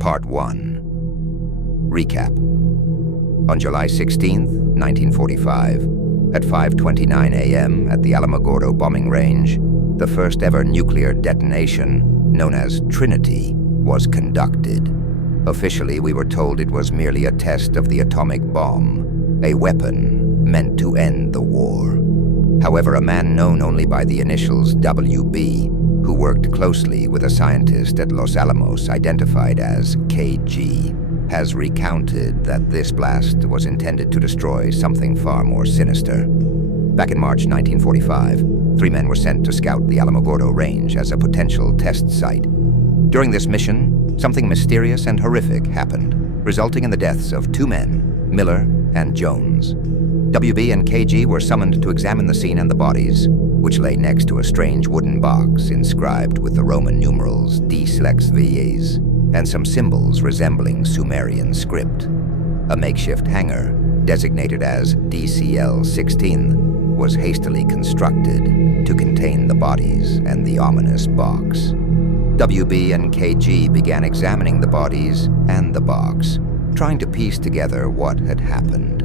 Part 1. Recap. On July 16th, 1945, at 5:29 a.m. at the Alamogordo Bombing Range, the first ever nuclear detonation, known as Trinity, was conducted. Officially, we were told it was merely a test of the atomic bomb, a weapon meant to end the war. However, a man known only by the initials WB, who worked closely with a scientist at Los Alamos identified as KG, has recounted that this blast was intended to destroy something far more sinister. Back in March 1945, 3 men were sent to scout the Alamogordo Range as a potential test site. During this mission, something mysterious and horrific happened, resulting in the deaths of 2 men, Miller and Jones. WB and KG were summoned to examine the scene and the bodies, which lay next to a strange wooden box inscribed with the Roman numerals DCLXVI and some symbols resembling Sumerian script. A makeshift hangar, designated as DCL-16, was hastily constructed to contain the bodies and the ominous box. WB and KG began examining the bodies and the box, trying to piece together what had happened.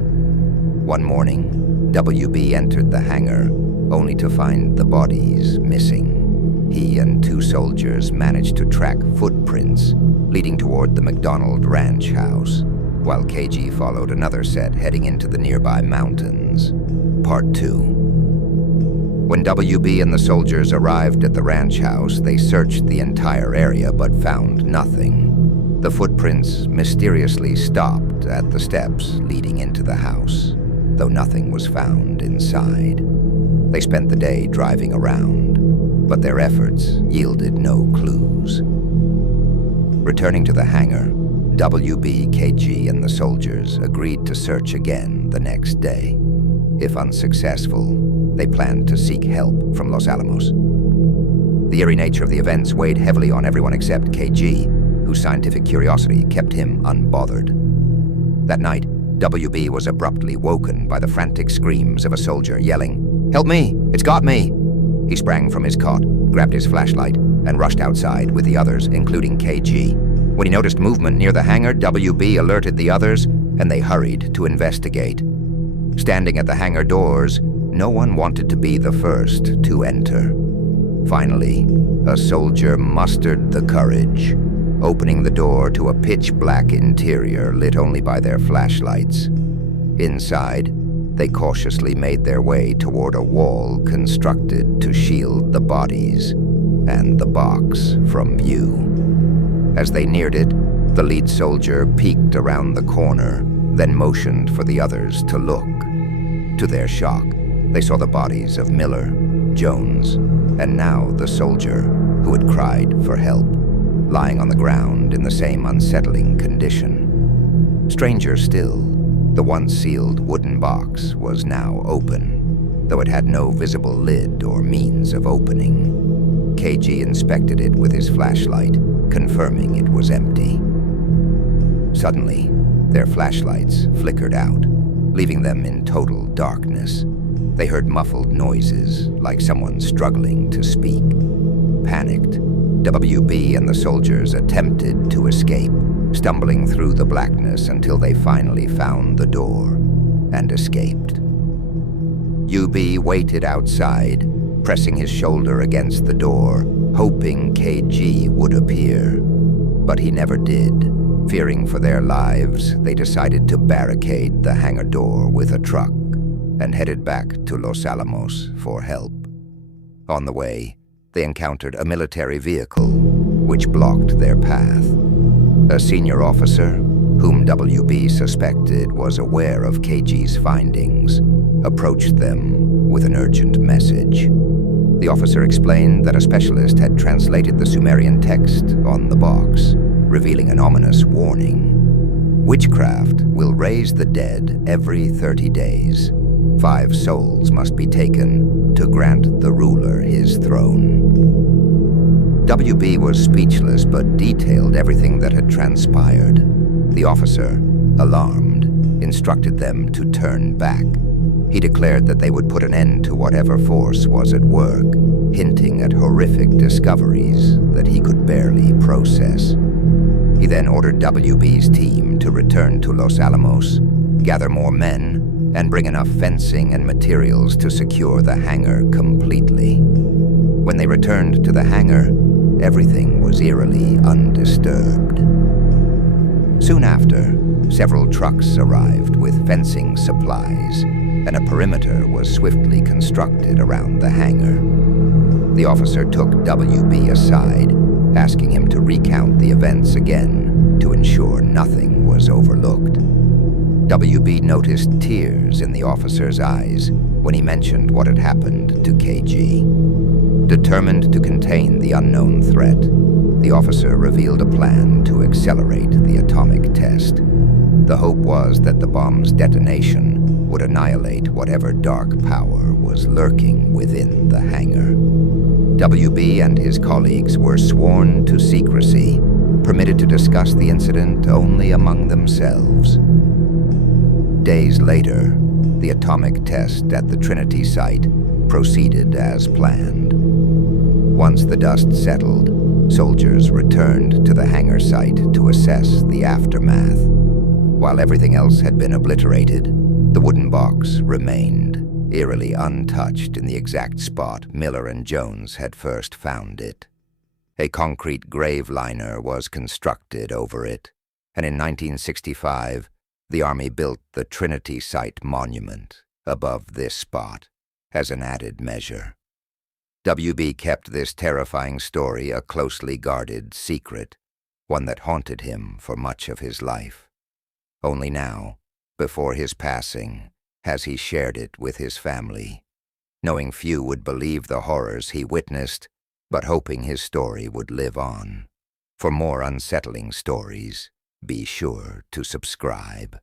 One morning, WB entered the hangar, only to find the bodies missing. He and 2 soldiers managed to track footprints leading toward the McDonald Ranch house, while KG followed another set heading into the nearby mountains. Part 2. When WB and the soldiers arrived at the ranch house, they searched the entire area but found nothing. The footprints mysteriously stopped at the steps leading into the house, though nothing was found inside. They spent the day driving around, but their efforts yielded no clues. Returning to the hangar, WB, KG, and the soldiers agreed to search again the next day. If unsuccessful, they planned to seek help from Los Alamos. The eerie nature of the events weighed heavily on everyone except KG, whose scientific curiosity kept him unbothered. That night, WB was abruptly woken by the frantic screams of a soldier yelling, "Help me! It's got me!" He sprang from his cot, grabbed his flashlight, and rushed outside with the others, including KG. When he noticed movement near the hangar, WB alerted the others, and they hurried to investigate. Standing at the hangar doors, no one wanted to be the first to enter. Finally, a soldier mustered the courage, opening the door to a pitch-black interior lit only by their flashlights. Inside, they cautiously made their way toward a wall constructed to shield the bodies and the box from view. As they neared it, the lead soldier peeked around the corner, then motioned for the others to look. To their shock, they saw the bodies of Miller, Jones, and now the soldier who had cried for help, lying on the ground in the same unsettling condition. Stranger still, the once sealed wooden box was now open, though it had no visible lid or means of opening. KG inspected it with his flashlight, confirming it was empty. Suddenly, their flashlights flickered out, leaving them in total darkness. They heard muffled noises, like someone struggling to speak. Panicked, WB and the soldiers attempted to escape, stumbling through the blackness until they finally found the door and escaped. UB waited outside, pressing his shoulder against the door, hoping KG would appear. But he never did. Fearing for their lives, they decided to barricade the hangar door with a truck and headed back to Los Alamos for help. On the way, they encountered a military vehicle, which blocked their path. A senior officer, whom WB suspected was aware of KG's findings, approached them with an urgent message. The officer explained that a specialist had translated the Sumerian text on the box, revealing an ominous warning. Witchcraft will raise the dead every 30 days. 5 souls must be taken to grant the ruler his throne. WB was speechless but detailed everything that had transpired. The officer, alarmed, instructed them to turn back. He declared that they would put an end to whatever force was at work, hinting at horrific discoveries that he could barely process. He then ordered WB's team to return to Los Alamos, gather more men, and bring enough fencing and materials to secure the hangar completely. When they returned to the hangar, everything was eerily undisturbed. Soon after, several trucks arrived with fencing supplies, and a perimeter was swiftly constructed around the hangar. The officer took WB aside, asking him to recount the events again to ensure nothing was overlooked. WB noticed tears in the officer's eyes when he mentioned what had happened to KG. Determined to contain the unknown threat, the officer revealed a plan to accelerate the atomic test. The hope was that the bomb's detonation would annihilate whatever dark power was lurking within the hangar. WB and his colleagues were sworn to secrecy, permitted to discuss the incident only among themselves. Days later, the atomic test at the Trinity site proceeded as planned. Once the dust settled, soldiers returned to the hangar site to assess the aftermath. While everything else had been obliterated, the wooden box remained, eerily untouched in the exact spot Miller and Jones had first found it. A concrete grave liner was constructed over it, and in 1965, the Army built the Trinity Site Monument above this spot as an added measure. WB kept this terrifying story a closely guarded secret, one that haunted him for much of his life. Only now, before his passing, has he shared it with his family, knowing few would believe the horrors he witnessed, but hoping his story would live on. For more unsettling stories, be sure to subscribe.